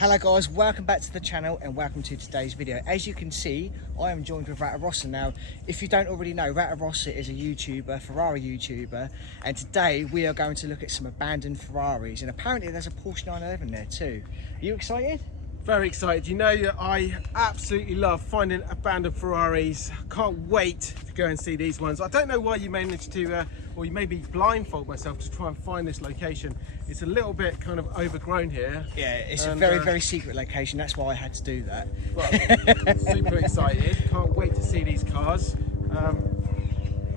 Hello guys, welcome back to the channel and welcome to today's video. As you can see, I am joined with Ratarossa. Now, if you don't already know, Ratarossa is a YouTuber, Ferrari YouTuber, and today we are going to look at some abandoned Ferraris, and apparently there's a Porsche 911 there too. Are you excited? Very excited. You know that I absolutely love finding abandoned Ferraris. Can't wait to go and see these ones. I don't know why you managed to, or you maybe blindfold myself to try and find this location. It's a little bit kind of overgrown here. Yeah, it's a very secret location. That's why I had to do that. Well, super excited. Can't wait to see these cars.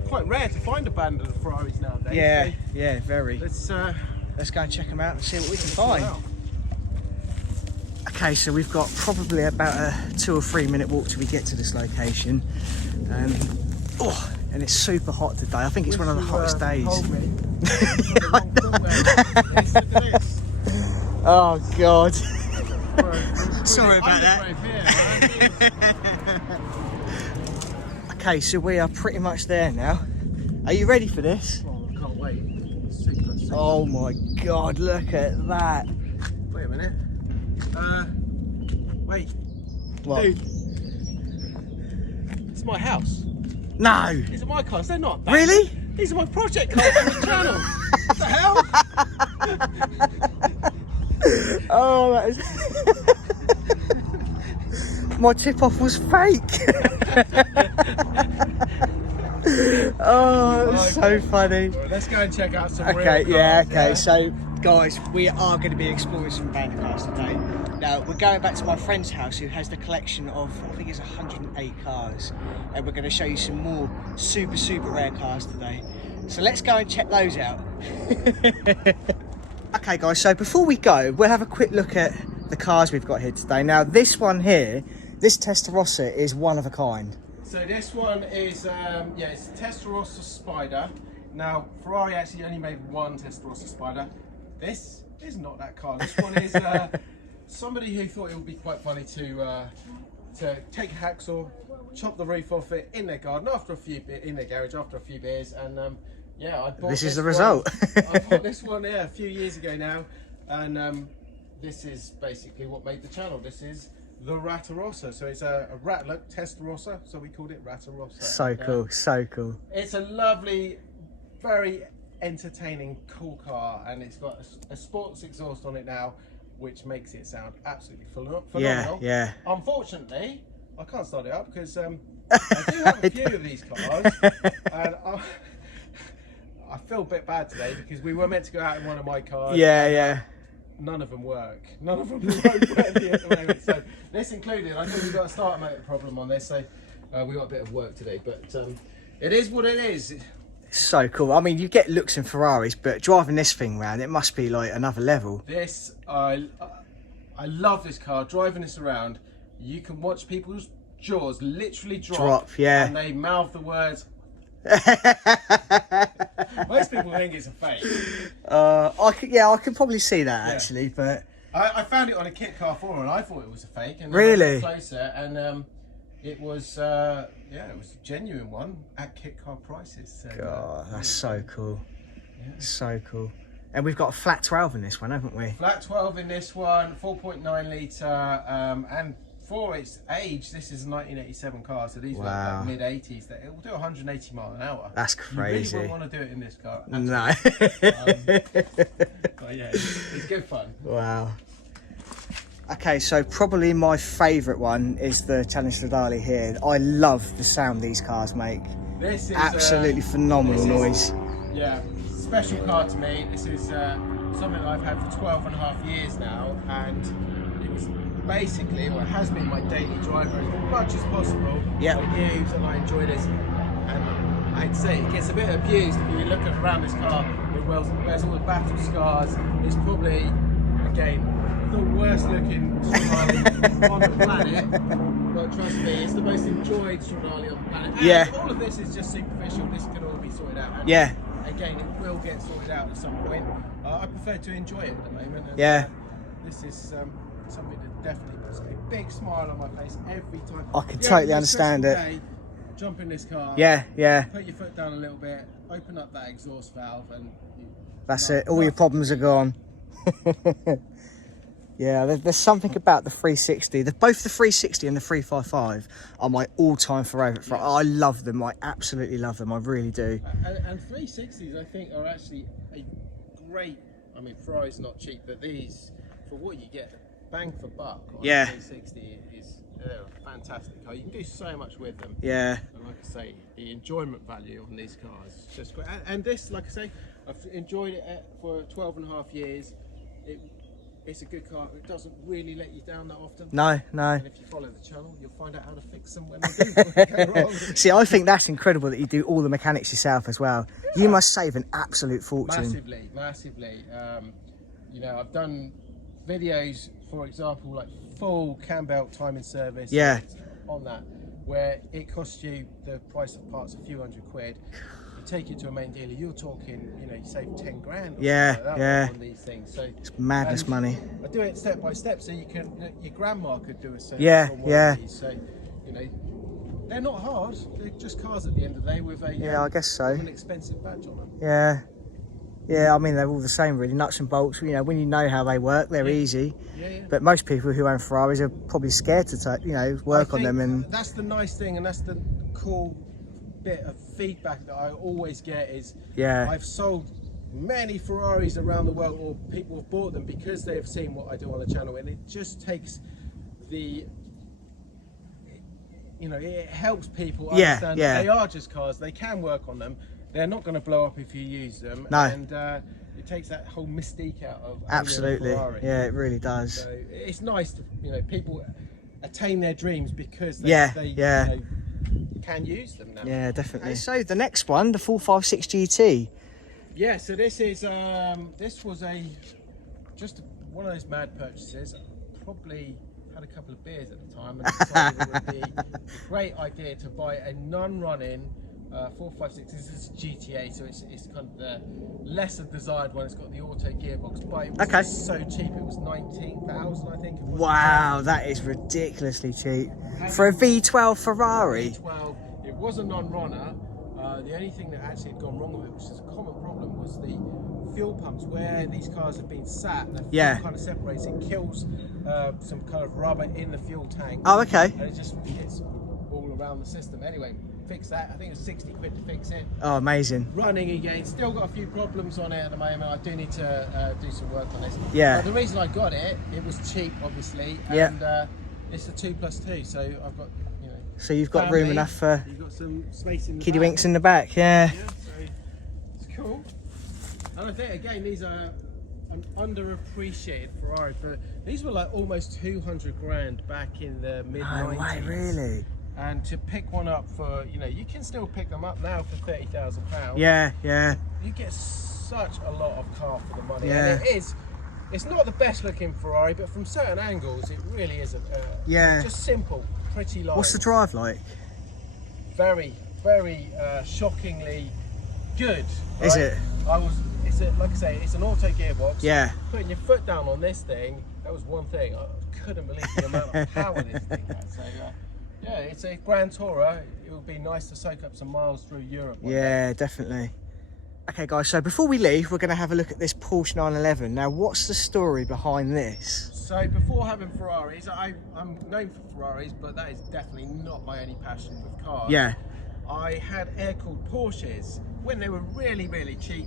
Quite rare to find abandoned Ferraris nowadays. Yeah, so yeah, very. Let's go and check them out and see what we can find. Okay, so we've got probably about a 2 or 3 minute walk till we get to this location. And it's super hot today. I think it's one of the hottest days. Oh God. Sorry about that. Okay, so we are pretty much there now. Are you ready for this? Oh, I can't wait. Super. Oh my God, look at that. Wait a minute. Wait. What? Dude. It's my house. No. These are my cars. They're not bad. Really? These are my project cars on the channel. What the hell? Oh, that is... My tip-off was fake. Oh, that's so funny. Well, let's go and check out some real Okay, cars. yeah, okay. So, guys, we are going to be exploring some abandoned cars today. Now, we're going back to my friend's house who has the collection of, I think it's 108 cars. And we're going to show you some more super rare cars today. So let's go and check those out. Okay, guys, so before we go, we'll have a quick look at the cars we've got here today. Now, this one here, this Testarossa is one of a kind. So this one is, yeah, it's a Testarossa Spider. Now, Ferrari actually only made one Testarossa Spider. This is not that car. This one is somebody who thought it would be quite funny to take a hacksaw, chop the roof off it in their garden after a few in their garage after a few beers, and yeah, I bought This is the result. I bought this one a few years ago now, and this is basically what made the channel. This is the Ratarossa. So it's a Rattler Testarossa, so we called it Ratarossa. So cool, so cool. It's a lovely, very entertaining, cool car, and it's got a sports exhaust on it now, which makes it sound absolutely phenomenal. Yeah. Unfortunately, I can't start it up because I do have a few of these cars, and I feel a bit bad today because we were meant to go out in one of my cars. Yeah. None of them work. None of them roadworthy at the moment. So this included, I think we've got a starter motor problem on this, so we got a bit of work today. But it is what it is. So cool. I mean, you get looks in Ferraris, but driving this thing around, it must be like another level. This, I love this car. Driving this around, you can watch people's jaws literally drop. Yeah. And they mouth the words. Most people think it's a fake. I could probably see that actually, but I found it on a kit car forum and I thought it was a fake. And then really? I looked closer, and it was it was a genuine one at kit car prices. So, God, that's so cool. Yeah. So cool. And we've got a flat 12 in this one, haven't we? Flat 12 in this one, 4.9 litre, and for its age, this is a 1987 car, so these were like mid 80s. It will do 180 mile an hour. That's crazy. You really won't want to do it in this car. No. But yeah, it's good fun. Wow. Okay, so probably my favourite one is the Challenge Stradale here. I love the sound these cars make. This is absolutely phenomenal noise. Yeah, special car to me. This is something I've had for 12 and a half years now, and it was basically, well, it has been my daily driver as much as possible. Yeah. I use and I enjoy this, and I'd say it gets a bit abused if you look around this car. It wears all the battle scars. It's probably, again, the worst looking Stradale on the planet, but trust me, it's the most enjoyed Stradale on the planet. And all of this is just superficial. This could all be sorted out. And again, it will get sorted out at some point. I prefer to enjoy it at the moment. And, this is something that definitely puts a big smile on my face every time. I can totally understand it. Day, jump in this car. Yeah. Put your foot down a little bit. Open up that exhaust valve, and that's it. All your problems are gone. Yeah, there's something about the 360. Both the 360 and the 355 are my all-time favourite. Yeah. I love them. I absolutely love them. I really do. And 360s, I think, are actually a great. I mean, Ferrari's not cheap, but these, for what you get, bang for buck on Yeah. 360 is a fantastic car. You can do so much with them. Yeah. And like I say, the enjoyment value on these cars is just great. And this, like I say, I've enjoyed it for 12 and a half years. It's a good car. It doesn't really let you down that often. No, no. And if you follow the channel, you'll find out how to fix them when they do go wrong. See, I think that's incredible that you do all the mechanics yourself as well. Yeah. You must save an absolute fortune. Massively, massively. You know, I've done videos, for example, like full cam belt timing service. Yeah. On that, where it costs you the price of parts a few £100. You take it to a main dealer, you're talking, you know, you save 10 grand. Yeah, like that yeah. On these things, so it's madness money. I do it step by step, so you can. Your grandma could do a service. Yeah, on one yeah. Of these, so you know, they're not hard. They're just cars at the end of the day with a I guess so. an expensive badge on them. Yeah. Yeah, I mean, they're all the same really, nuts and bolts. You know, when you know how they work, they're easy. Yeah, yeah. But most people who own Ferraris are probably scared to, work on them. And that's the nice thing, and that's the cool bit of feedback that I always get is, yeah, I've sold many Ferraris around the world, or people have bought them because they have seen what I do on the channel, and it just takes the, you know, it helps people understand that they are just cars. They can work on them. They're not going to blow up if you use them. No. And it takes that whole mystique out of absolutely. owning a Ferrari. Yeah, it really does. So it's nice to, you know, people attain their dreams because they, you know, can use them now. Yeah, definitely. Okay, so the next one, the 456 GT. Yeah, so this is this was just one of those mad purchases. Probably had a couple of beers at the time and decided it would be a great idea to buy a non-running 456. This is GTA, so it's kind of the lesser desired one. It's got the auto gearbox, but it was so cheap. It was 19,000, I think. Wow, that is ridiculously cheap for a V12 Ferrari. V12. It was a non-runner. The only thing that actually had gone wrong with it, which is a common problem, was the fuel pumps. Where these cars have been sat, the fuel kind of separates. It kills some kind of rubber in the fuel tank. Oh, okay. And it just gets all around the system. Anyway, fix that. I think it was 60 quid to fix it. Oh, amazing. Running again. Still got a few problems on it at the moment. I do need to do some work on this. Yeah. The reason I got it, it was cheap, obviously. And it's a 2+2, so I've got, you know. So you've got room enough for. You've got some space in the kiddie back. winks in the back, yeah. So it's cool. And I think again these are an underappreciated Ferrari, but these were like almost 200 grand back in the mid 90s. No way, really? And to pick one up for, you know, you can still pick them up now for £30,000. Yeah, yeah. You get such a lot of car for the money. Yeah. And it's not the best looking Ferrari, but from certain angles it really is just simple, pretty lines. What's the drive like? Very, very shockingly good. Right? Is it? Like I say, it's an auto gearbox. Yeah. Putting your foot down on this thing, that was one thing. I couldn't believe the amount of power this thing had. So, yeah, it's a Grand Tourer. It would be nice to soak up some miles through Europe. Yeah, definitely. Okay, guys, so before we leave, we're going to have a look at this Porsche 911. Now, what's the story behind this? So, before having Ferraris, I'm known for Ferraris, but that is definitely not my only passion with cars. Yeah. I had air-cooled Porsches when they were really, really cheap.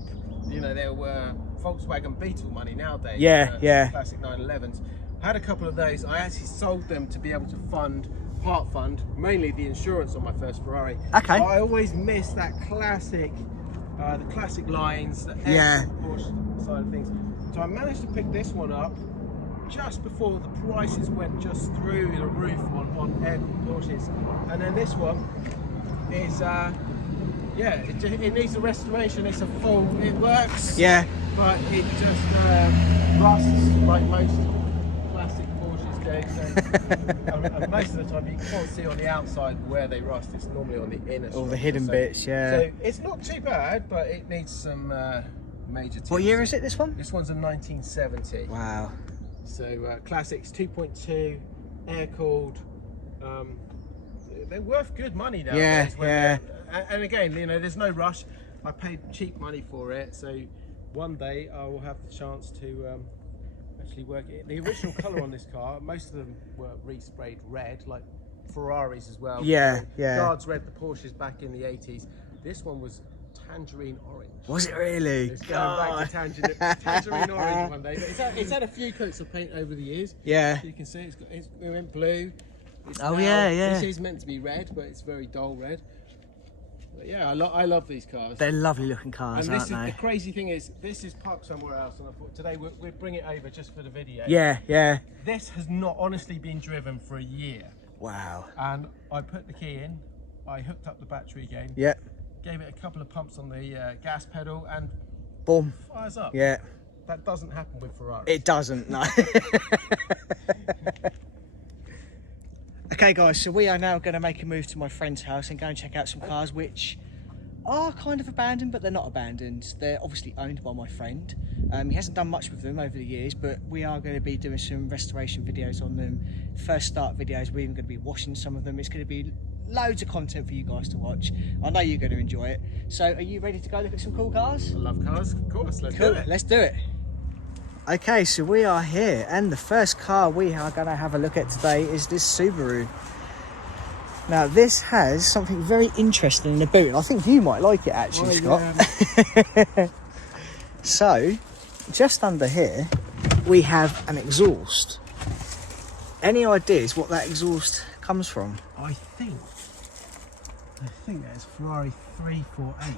You know, there were Volkswagen Beetle money nowadays. Yeah. Classic 911s. I had a couple of those. I actually sold them to be able to part fund, mainly the insurance on my first Ferrari. Okay. But I always miss that classic, the classic lines, the Porsche side of things. So I managed to pick this one up just before the prices went just through the roof on air-cooled Porsches. And then this one is, it needs a restoration. It's a full, it works. Yeah. But it just rusts like most classic Porsches do. So, and most of the time you can't see on the outside where they rust. It's normally on the inner. All the hidden bits, yeah. So it's not too bad, but it needs some major. What year is it, this one? This one's a 1970. Wow. So classics 2.2, air cooled. They're worth good money nowadays. Yeah. And again, you know, there's no rush. I paid cheap money for it, so one day I will have the chance to actually work it. The original colour on this car, most of them were resprayed red, like Ferraris as well. Yeah, yeah. Guards red, the Porsches back in the 80s. This one was tangerine orange. Was it really? It's going back to tangerine orange one day. But it's had a few coats of paint over the years. Yeah. You can see it went blue. Oh yeah, yeah. This is meant to be red, but it's very dull red. But yeah, I love these cars. They're lovely looking cars, and aren't they? The crazy thing is, this is parked somewhere else, and I thought today we'd bring it over just for the video. Yeah, yeah. This has not honestly been driven for a year. Wow. And I put the key in, I hooked up the battery again. Yeah. Gave it a couple of pumps on the gas pedal, and boom. Fires up. Yeah. That doesn't happen with Ferraris. It doesn't, no. Okay guys, so we are now going to make a move to my friend's house and go and check out some cars which are kind of abandoned, but they're not abandoned. They're obviously owned by my friend. He hasn't done much with them over the years, but we are going to be doing some restoration videos on them. First start videos, we're even going to be washing some of them. It's going to be loads of content for you guys to watch. I know you're going to enjoy it. So are you ready to go look at some cool cars? I love cars, of course, let's cool. do it. Let's do it. Okay, so we are here, and the first car we are going to have a look at today is this Subaru. Now this has something very interesting in the boot, and I think you might like it actually, Scott. Yeah. So, just under here, we have an exhaust. Any ideas what that exhaust comes from? I think that's Ferrari 348.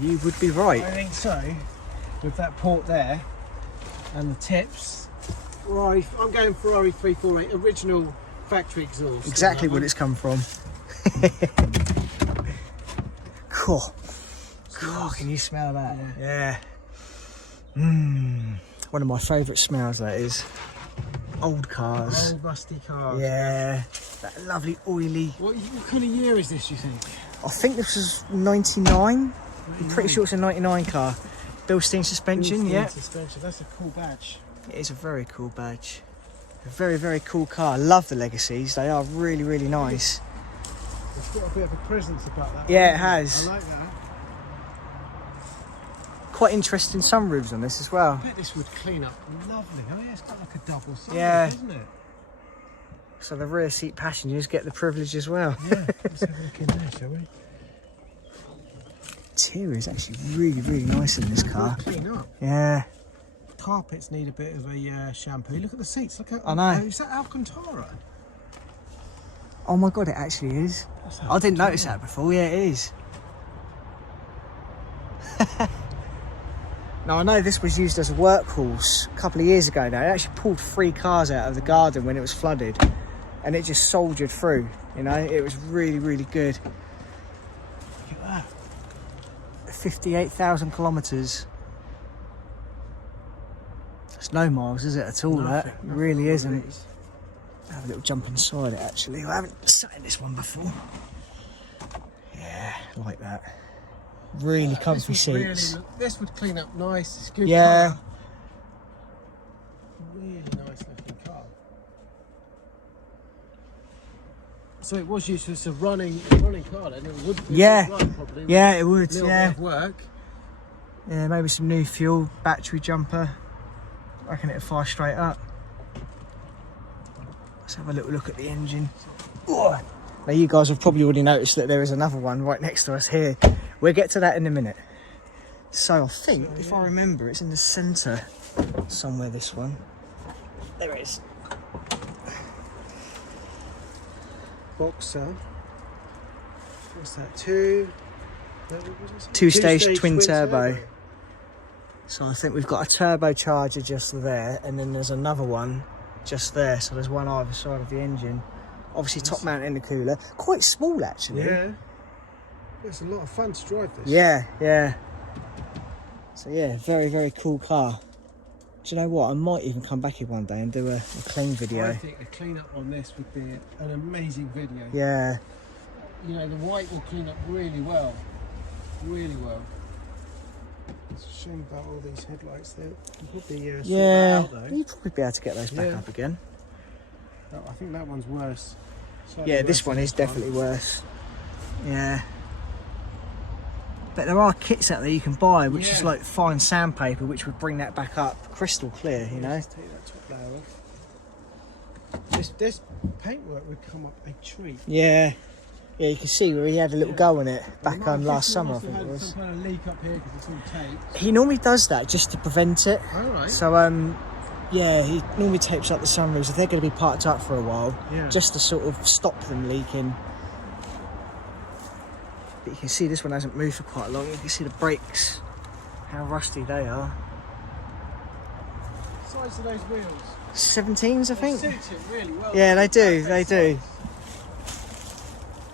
You would be right. I think so. With that port there and the tips, Ferrari. I'm going Ferrari 348 original factory exhaust. Exactly what it's come from. Cool. Cool. Can you smell that? Yeah. One of my favourite smells, that is. Old cars. Old rusty cars. Yeah. That lovely oily. What kind of year is this, you think? I think this was 99. I'm pretty sure it's a 99 car. Bilstein suspension, yeah. Suspension. That's a cool badge. It is a very cool badge. A very, very cool car. I love the Legacies. They are really, really nice. It's got a bit of a presence about that. Yeah, it has. I like that. Quite interesting sunroofs on this as well. I bet this would clean up lovely. Oh yeah, it's got like a double sunroof, yeah, doesn't it? So the rear seat passengers get the privilege as well. Yeah, let's have a look in there, shall we? Interior is actually really, really nice in this car. Clean up. Yeah. Carpets need a bit of a shampoo. Look at the seats. Look at. I know. Is that Alcantara? Oh my god, it actually is. I didn't notice that before. Yeah, it is. Now I know this was used as a workhorse a couple of years ago now. It actually pulled 3 cars out of the garden when it was flooded, and it just soldiered through, you know. It was really, really good. Look at that. 58,000 kilometres. That's no miles, is it, at all? Nothing, that really isn't. Have a little jump inside it actually. I haven't sat in this one before. Yeah, like that. Really comfy seats. Really, this would clean up nice. It's good. Yeah. Car. Really nice looking car. So it was used as a running car then. It would. Yeah. Run probably. Yeah, it would. Little Yeah. bit of work. Yeah, maybe some new fuel, battery jumper. I reckon it'll fire straight up. Let's have a little look at the engine. Now you guys have probably already noticed that there is another one right next to us here. We'll get to that in a minute. So I think, if I remember, it's in the centre somewhere, this one. There it is. Boxer. What's that? Two-stage twin turbo. So I think we've got a turbocharger just there, and then there's another one just there. So there's one either side of the engine. Obviously top mount intercooler. Quite small actually. Yeah. It's a lot of fun to drive this. Yeah, yeah. So yeah, very, very cool car. Do you know what? I might even come back here one day and do a clean video. I think a clean up on this would be an amazing video. Yeah. You know, the white will clean up really well. Really well. It's a shame about all these headlights there. You can probably sort that out though. You'd probably be able to get those back up again. I think that one's worse. Slightly Yeah, worse this one than is definitely worse. Yeah. But there are kits out there you can buy, which is Yeah. like fine sandpaper, which would bring that back up crystal clear, you know. Let's take that top layer off. This paintwork would come up a treat. Yeah, yeah, you can see where he had a little go in it back Well, last summer, I must have think it had was. some kind of leak up here because it's all taped. He normally does that just to prevent it. All right. So yeah, he normally tapes up the sunroofs if they're going to be parked up for a while, Yeah. just to sort of stop them leaking. But you can see this one hasn't moved for quite long. You can see the brakes, how rusty they are. Size of those wheels. 17s, I They think. suit it really well. Yeah, they do, Perfect they do. size.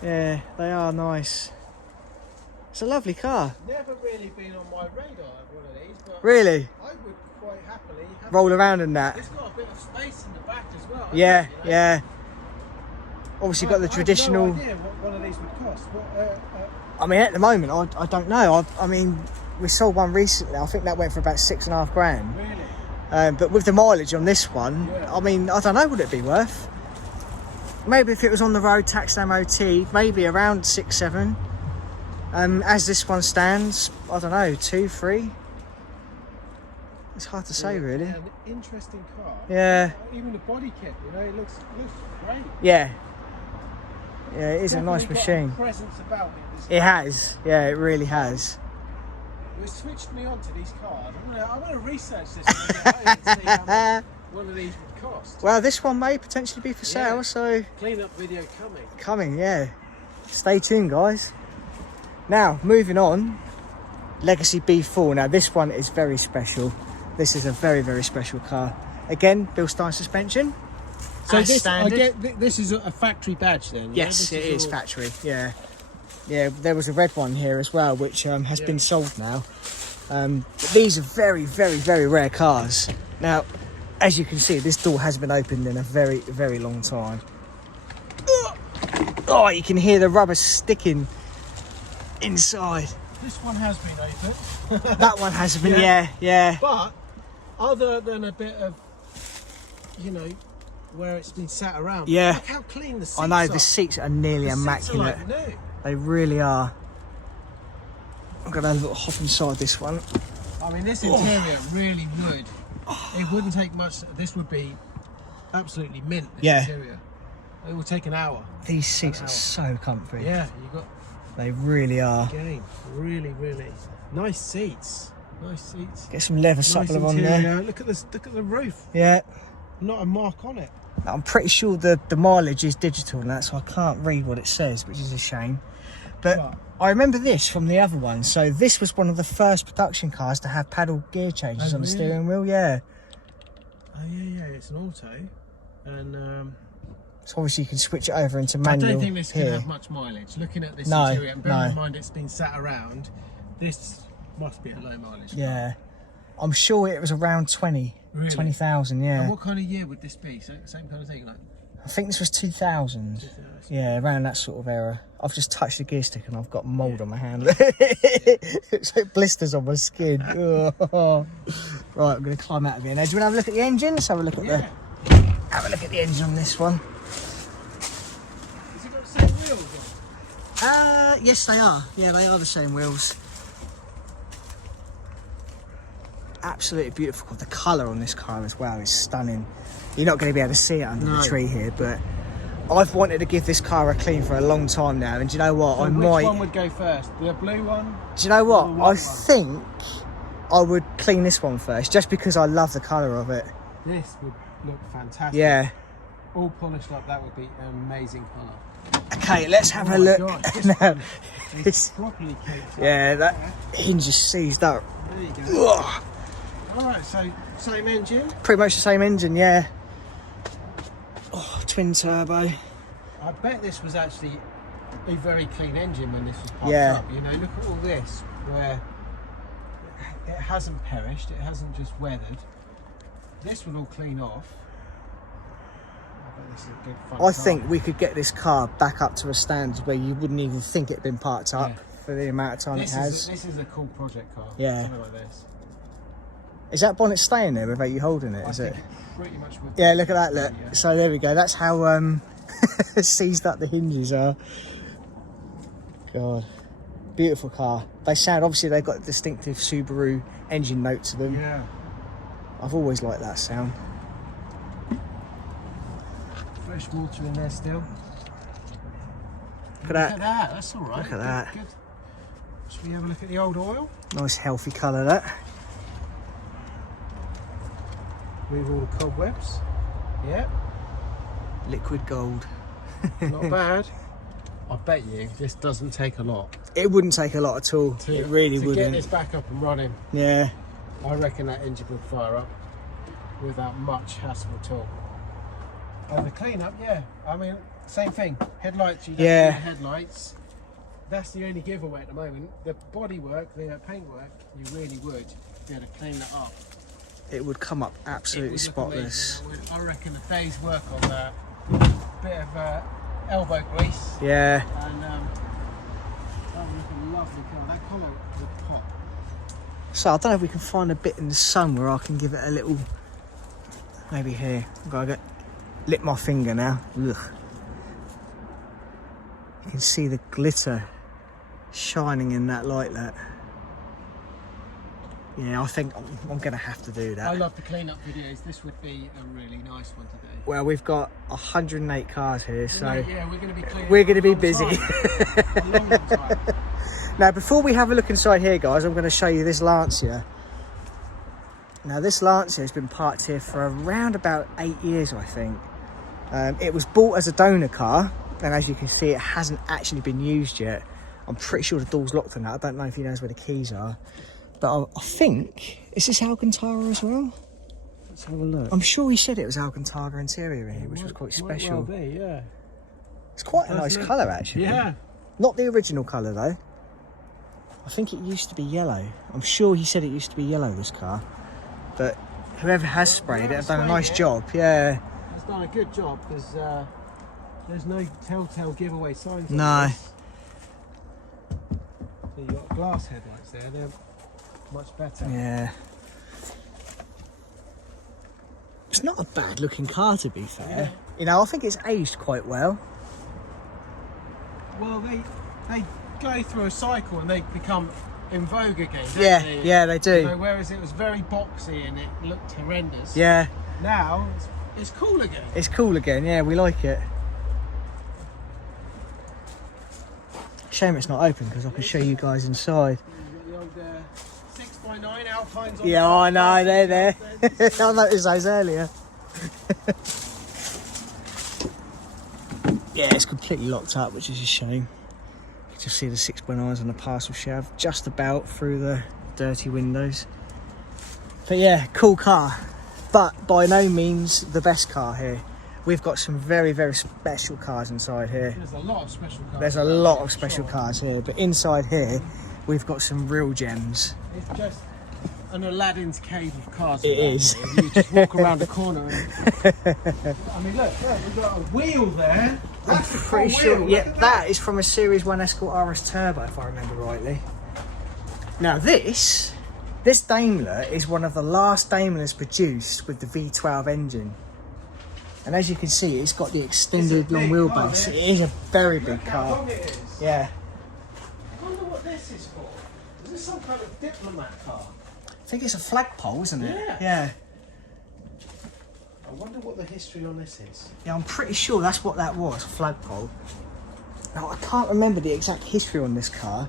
Yeah, they are nice. It's a lovely car. Never really been on my radar, one of these, but Really? I would quite happily have Roll around in that. It's got a bit of space in the back as well. Yeah, hasn't it, you know? yeah. Obviously got the traditional... I have no idea what one of these would cost. I mean, at the moment, I don't know. I mean, we sold one recently. I think that went for about £6,500. Really? But with the mileage on this one, Yeah. I mean, I don't know what it'd be worth. Maybe if it was on the road, tax MOT, maybe around 6, 7. As this one stands, I don't know, 2, 3. It's hard to say, really. Yeah, an interesting car. Yeah, Even the body kit, you know, it looks great. yeah. Yeah, it is a nice Definitely got machine. a presence about it. This It has, yeah, it really has. It switched me on to these cars. I'm going to research this when I get home and see how much one of these would cost. Well, this one may potentially be for sale, Yeah. so Clean up video coming. coming, yeah. Stay tuned, guys. Now, moving on, Legacy B4. Now, this one is very special. This is a very, very special car. Again, Bilstein suspension. So as this, standard. this is a factory badge then? yeah? Yes, This it is all- factory. Yeah, yeah. There was a red one here as well, which has been sold now. But these are very, very, very rare cars. Now, as you can see, this door has been opened in a very, very long time. Oh, you can hear the rubber sticking inside. This one has been opened. That one has been. Yeah. Yeah. But other than a bit of, you know, where it's been sat around. Yeah. Look how clean the seats I know are. the seats are nearly The seats are immaculate. like new. They really are. I'm gonna have a little hop inside this one. I mean, this interior really would. It wouldn't take much. This would be absolutely mint. This Yeah. interior. It would take an hour. These seats are hour. so comfy. Yeah, you got They really are. again really, really nice seats. Nice seats. Get some leather Nice suppler on interior. there. Look at this. Look at the roof. Yeah. Not a mark on it. I'm pretty sure the mileage is digital and that, so I can't read what it says, which is a shame. But Right. I remember this from the other one. So this was one of the first production cars to have paddle gear changes Oh, on the really? steering wheel. Yeah. Oh yeah, it's an auto, and So obviously you can switch it over into I manual don't think this can here. have much mileage. Looking at this No, interior and bearing no. in mind it's been sat around, this must be a low mileage car. Yeah. I'm sure it was around 20, Really? 20,000, And yeah. what kind of year would this be? Same kind of thing, like I think this was 2000. 2000. Yeah, around that sort of era. I've just touched the gear stick and I've got mould on my hand. It's like blisters on my skin. Oh. Right, I'm going to climb out of here now. Do you want to have a look at the engine? Let's have a look at Yeah. have a look at the engine on this one. Has it got the same wheels on? Yes, they are. Yeah, they are the same wheels. Absolutely beautiful. The colour on this car as well is stunning. You're not going to be able to see it under No. the tree here, but I've wanted to give this car a clean for a long time now. And do you know what? So I which might. one would go first? The blue one? Do you know what? or the I white one? think I would clean this one first, just because I love the colour of it. This would look fantastic. Yeah. All polished up, that would be an amazing colour. Okay, let's have Oh a my look. God, this No, one it's- It's properly caked up. yeah, that hinge is seized up. There you go. Ugh. Alright, so same engine. Pretty much the same engine, yeah. Oh, twin turbo. I bet this was actually a very clean engine when this was parked Yeah. up. You know, look at all this, where it hasn't perished, it hasn't just weathered. This would all clean off. I bet this is a good fun I car. think we could get this car back up to a standard where you wouldn't even think it'd been parked up Yeah. for the amount of time this it has. this is a cool project car. Yeah. Something like this. Is that bonnet staying there without you holding it? I Is it? think pretty much would. Yeah, look at that, look. Yeah. So there we go. That's how seized up the hinges are. God. Beautiful car. They sound, obviously they've got a distinctive Subaru engine note to them. Yeah. I've always liked that sound. Fresh water in there still. Look at that. That's all right. Look at that. Good. Should we have a look at the old oil? Nice healthy colour, that. Move all the cobwebs. Yeah. Liquid gold. Not bad. I bet you this doesn't take a lot. It wouldn't take a lot at all. It really to wouldn't. get this back up and running. Yeah. I reckon that engine would fire up without much hassle at all. And the cleanup, yeah. I mean, same thing. Headlights, you don't need headlights. That's the only giveaway at the moment. The bodywork, the paintwork, you really would be able to clean that up. It would come up absolutely spotless. I reckon a day's work on that. Bit of elbow grease. Yeah. And that would look a lovely colour. That colour would pop. So I don't know if we can find a bit in the sun where I can give it a little. Maybe here. I've got to lick my finger now. Ugh. You can see the glitter shining in that light. That. Yeah, I think I'm going to have to do that. I love the clean-up videos. This would be a really nice one to do. Well, we've got 108 cars here, so yeah, we're going to be cleaning. We're going to be busy. A long time. Now, before we have a look inside here, guys, I'm going to show you this Lancia. Now, this Lancia has been parked here for around about 8 years, I think. It was bought as a donor car, and as you can see, it hasn't actually been used yet. I'm pretty sure the door's locked on that. I don't know if he knows where the keys are. But I think, is this Alcantara as well? Let's have a look. I'm sure he said it was Alcantara interior in here, which was quite special. Might well be, yeah. It's quite a nice colour, actually. Yeah. Not the original colour, though. I think it used to be yellow. I'm sure he said it used to be yellow, this car. But whoever has sprayed it has done a nice job, yeah. It's done a good job, because there's no telltale giveaway signs. No. So you've got glass headlights there, they're much better. Yeah. It's not a bad looking car, to be fair. Yeah. You know, I think it's aged quite well. Well, they go through a cycle and they become in vogue again. Yeah, they? yeah, they do. You know, whereas it was very boxy and it looked horrendous. Yeah. Now it's cool again. It's cool again, yeah, we like it. Shame it's not open because I can show you guys inside. You've got the old 6x9 Alpines on. Yeah, I know, they're there. I noticed those earlier. Yeah, it's completely locked up, which is a shame. You can just see the 6x9s on the parcel shav just about through the dirty windows. But yeah, cool car. But by no means the best car here. We've got some very, very special cars inside here. There's a lot of special cars. There's a lot of special cars here, but inside here, we've got some real gems. It's just an Aladdin's cave of cars. It is. Here. You just walk around the corner and... I mean, look, we've got a wheel there. That's the Pretty wheel. sure, yeah, Look at that is from a Series 1 Escort RS Turbo, if I remember rightly. Now this Daimler is one of the last Daimlers produced with the V12 engine. And as you can see, it's got the extended long wheelbase. It is a very big car. long it is. Yeah. I wonder what this is for. Is this some kind of diplomat car? I think it's a flagpole, isn't it? Yeah. Yeah. I wonder what the history on this is. Yeah, I'm pretty sure that's what that was, a flagpole. Now, I can't remember the exact history on this car,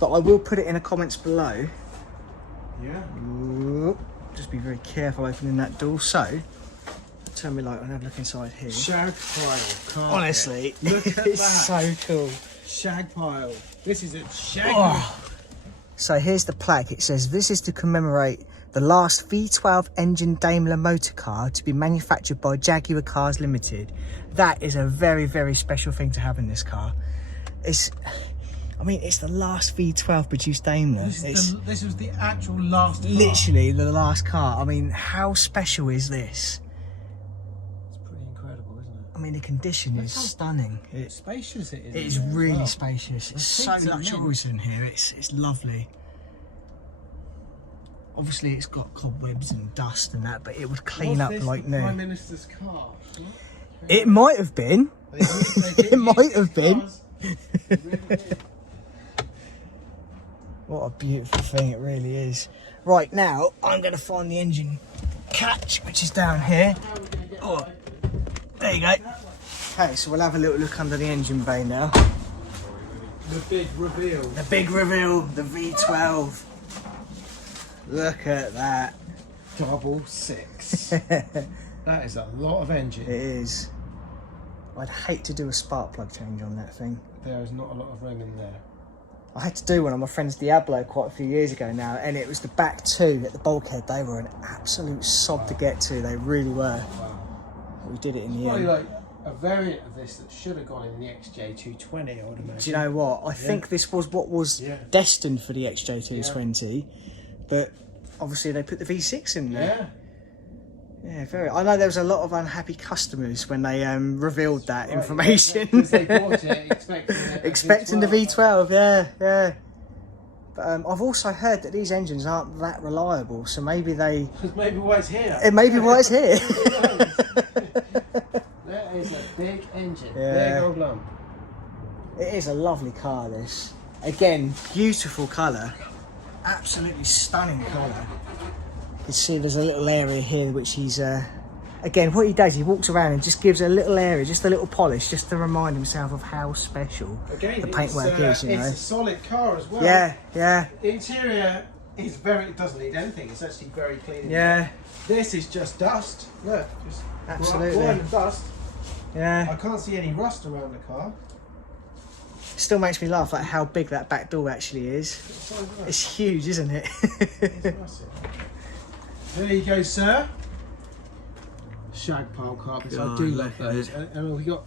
but I will put it in the comments below. Yeah. Ooh, just be very careful opening that door. So, turn me light on, have a look inside here. Shag pile. Carpet. Honestly, Look at it's that. so cool. Shag pile. This is a shag. Oh. So here's the plaque. It says, this is to commemorate the last V12 engine Daimler motor car to be manufactured by Jaguar Cars Limited. That is a very, very special thing to have in this car. I mean, it's the last V12 produced Daimler. This was the actual last car. Literally the last car. I mean, how special is this? It's pretty incredible, isn't it? I mean, the condition is stunning. It's spacious it is. It is in there as really well. spacious. It's so seats are mint. luxurious in here. It's lovely. Obviously, it's got cobwebs and dust and that, but it would clean up like the Prime new. Minister's car? It might have been. They did It might use have these been. cars. They really did. What a beautiful thing it really is. Right, now I'm going to find the engine catch, which is down here. Oh, there you go. Okay, so we'll have a little look under the engine bay now. The big reveal. The big reveal, the V12. Look at that. 666. That is a lot of engine. It is. I'd hate to do a spark plug change on that thing. There is not a lot of room in there. I had to do one on my friend's Diablo quite a few years ago now, and it was the back two at the bulkhead. They were an absolute sod to get to. They really were. Wow. We did it in the Probably end. like a variant of this that should have gone in the XJ220, I would imagine. Do you know what? I think this was what was destined for the XJ220, but obviously they put the V6 in there. Yeah, very. I know there was a lot of unhappy customers when they revealed that information. Because they bought it expecting the V12, yeah. But I've also heard that these engines aren't that reliable, so maybe they... Maybe why it's here. It may be why it's here. That is a big engine, Yeah. big old lump. It is a lovely car, this. Again, beautiful colour. Absolutely stunning colour. You can see there's a little area here which he's... Again, what he does, he walks around and just gives a little area, just a little polish, just to remind himself of how special the paintwork is, you know. It's a solid car as well. Yeah. The interior is it doesn't need anything, it's actually very clean. Yeah. This is just dust. Look, just Absolutely. blind and dust. Yeah. I can't see any rust around the car. Still makes me laugh at how big that back door actually is. It's huge, isn't it? It's massive. There you go, sir. Shag pile carpets. I do love those. And we got.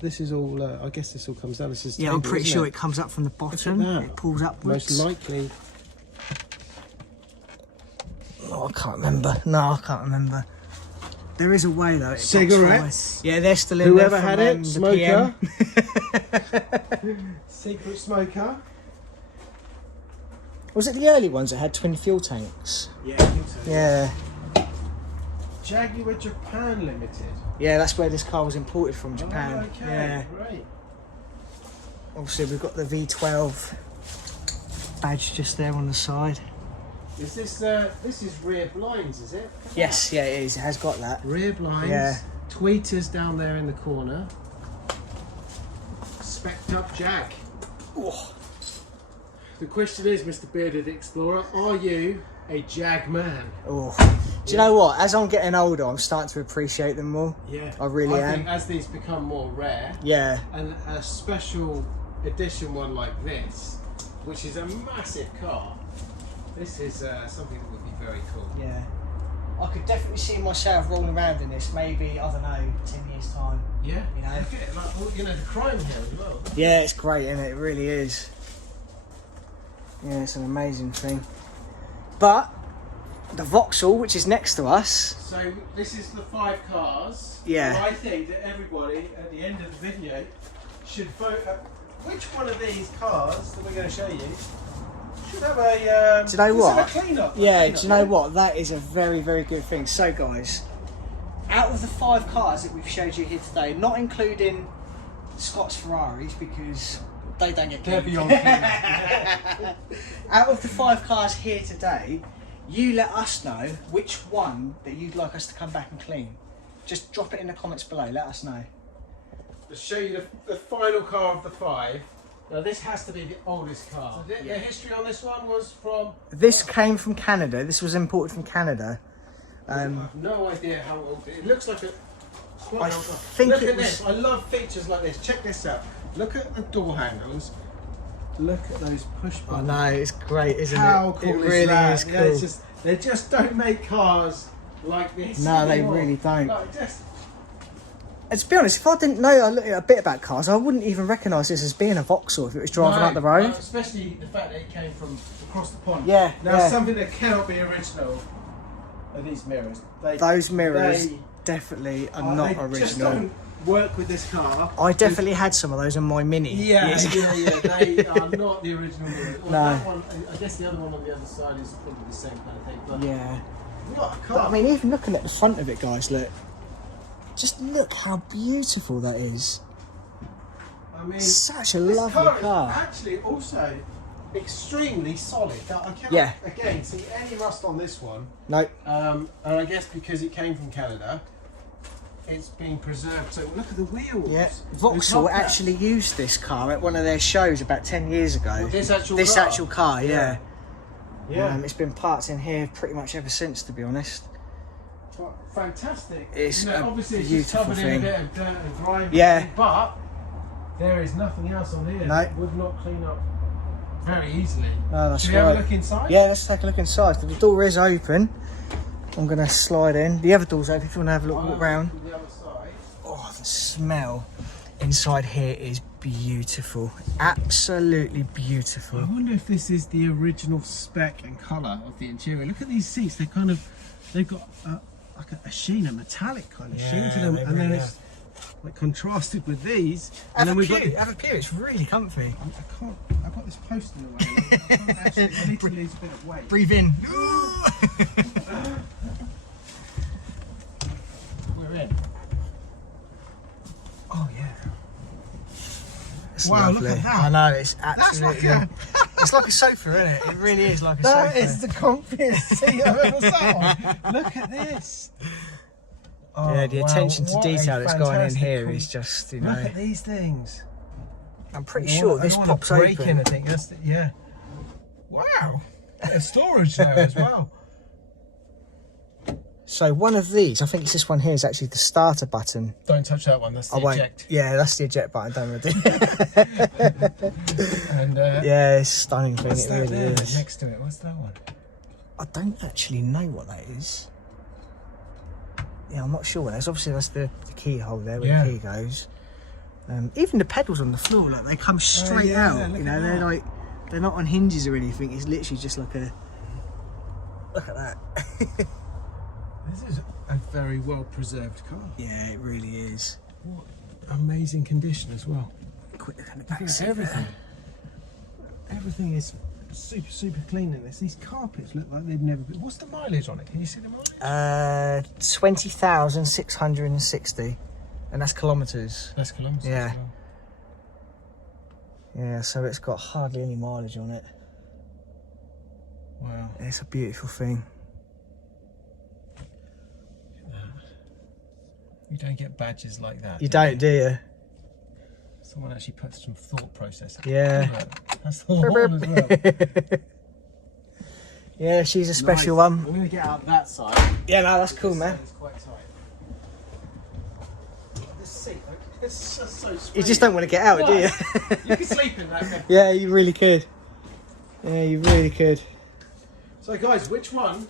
This is all. I guess this all comes down. This is. Yeah, table, I'm pretty isn't sure it it comes up from the bottom. that. It pulls upwards. Most likely. Oh, I can't remember. No, I can't remember. There is a way though. Cigarettes. Yeah, they're still in Whoever there. had it, The smoker. PM. Secret smoker. Was it the early ones that had twin fuel tanks? Yeah, I think so. Yeah. Jaguar Japan Limited. Yeah, that's where this car was imported from, Japan. Oh, okay, Yeah. great. Obviously, we've got the V12 badge just there on the side. Is this is rear blinds, is it? Yes, yeah, it is. It has got that. Rear blinds. Yeah. Tweeters down there in the corner. Specced up Jag. Oh. The question is, Mr. Bearded Explorer, are you a Jag man? Oh. Do you know what? As I'm getting older, I'm starting to appreciate them more. Yeah. I really I am. think as these become more rare, Yeah. and a special edition one like this, which is a massive car, this is something that would be very cool. Yeah. I could definitely see myself rolling around in this, maybe, I don't know, 10 years' time. Yeah. You know? Look at it, like, you know, the crime here as well. Yeah, it's great, isn't it? It really is. Yeah, it's an amazing thing. But the Vauxhall, which is next to us. So this is the 5 cars. Yeah. And I think that everybody at the end of the video should vote which one of these cars that we're going to show you should have a. Do you know what? Have a clean-up. Yeah, do you know what? That is a very, very good thing. So, guys, out of the 5 cars that we've showed you here today, not including Scott's Ferraris because they don't get They're cleaned. beyond Out of the 5 cars here today, you let us know which one that you'd like us to come back and clean. Just drop it in the comments below. Let us know. Let's show you the final car of the 5. Now this has to be the oldest car. So the history on this one was from... This came from Canada. This was imported from Canada. I have no idea how old it is. It looks like a... I think Look it at was... this. I love features like this. Check this out. Look at the door handles. Look at those push I buttons. know, it's great, isn't How it? cool It is really that? is cool. Yeah, it's just, they just don't make cars like this No, they anymore. really don't. Like, just, And to be honest, if I didn't know a bit about cars, I wouldn't even recognise this as being a Vauxhall if it was driving up the road. Especially the fact that it came from across the pond. Yeah, Now, yeah. something that cannot be original are these mirrors. Those mirrors they- definitely are not they just original. don't work with this car. I definitely had some of those on my Mini. Yeah, years ago. they are not the original mirrors. Well, No. that one, I guess the other one on the other side is probably the same kind of thing. But Yeah. what a But, car. I mean, even looking at the front of it, guys, look. Just look how beautiful that is. I mean, Such a this lovely car. Actually, also, extremely solid. I cannot, Yeah. again, see any rust on this one. No. And I guess because it came from Canada, it's been preserved. So look at the wheels. Yeah. The Vauxhall top cap. actually used this car at one of their shows about 10 years ago. Well, this This actual car, yeah. Yeah. It's been parts in here pretty much ever since, to be honest. But fantastic. It's a obviously it's just beautiful covered in a thing. bit of dirt and grime. Yeah. But there is nothing else on here No. that would not clean up very easily. No, that's Should we have right. a look inside? Yeah, let's take a look inside. The door is open. I'm going to slide in. The other door's open if you want to have a look, walk round. To the other side. Oh, the smell inside here is beautiful. Absolutely beautiful. I wonder if this is the original spec and colour of the interior. Look at these seats. They've got like a sheen, a metallic kind of sheen to them, they and then really it's like contrasted with these. Have And then a we've pew. got. Have a pew. It's really comfy. I can't. I've got this post in the way. I can't actually. I need to lose a bit of weight. Breathe in. We're in. Oh yeah. It's Wow, lovely. look at that. I know, it's That's absolutely. like it's like a sofa, isn't it? It really is like a That sofa. is the comfiest seat I've ever sat on. Look at this. Oh, Yeah, the wow, attention to what a detail that's going in fantastic here com- is just, you Look know. at these things. I'm pretty I don't sure wanna- this I don't wanna pops break open. anything. Yeah. Wow. Bit of storage there as well. So one of these, I think it's this one here, is actually the starter button. Don't touch that one. That's the I won't. eject. Yeah, that's the eject button. Don't really. Do. And Yeah, it's a stunning thing. what's It that really there is. next to it? What's that one? I don't actually know what that is. Yeah, I'm not sure what that is. Obviously, that's the keyhole there where Yeah. the key goes. Even the pedals on the floor, like they come straight yeah, out. look You know, at they're that. like they're not on hinges or anything. It's literally just like a. Look at that. This is a very well preserved car. Yeah, it really is. What amazing condition as well. Quick look at the Look back at seat everything. there. Everything is super clean in this. These carpets look like they've never been. What's the mileage on it? Can you see the mileage? 20,660, and that's kilometres. That's kilometres. Yeah. as well. Yeah, so it's got hardly any mileage on it. Wow. It's a beautiful thing. You don't get badges like that. You don't, do you? Someone actually put some thought process. Yeah. That's the horn as well. Yeah, she's a special Nice. one. I'm going to get out that side. Yeah, no, that's cool, man. It's quite tight. This seat, it's just so sweet. You just don't want to get out, do you? You can sleep in that. Yeah, you really could. Yeah, you really could. So guys, which one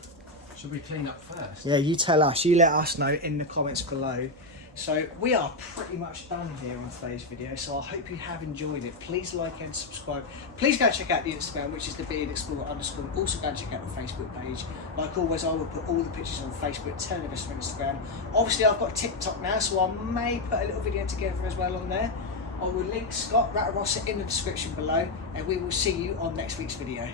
should we clean up first? Yeah, you tell us. You let us know in the comments below. So we are pretty much done here on today's video. So I hope you have enjoyed it. Please like and subscribe. Please go check out the Instagram, which is TheBeardedExplorer_. Also go and check out the Facebook page. Like always, I will put all the pictures on Facebook, turn of us on Instagram. Obviously, I've got TikTok now, so I may put a little video together as well on there. I will link Scott Ratarossa in the description below, and we will see you on next week's video.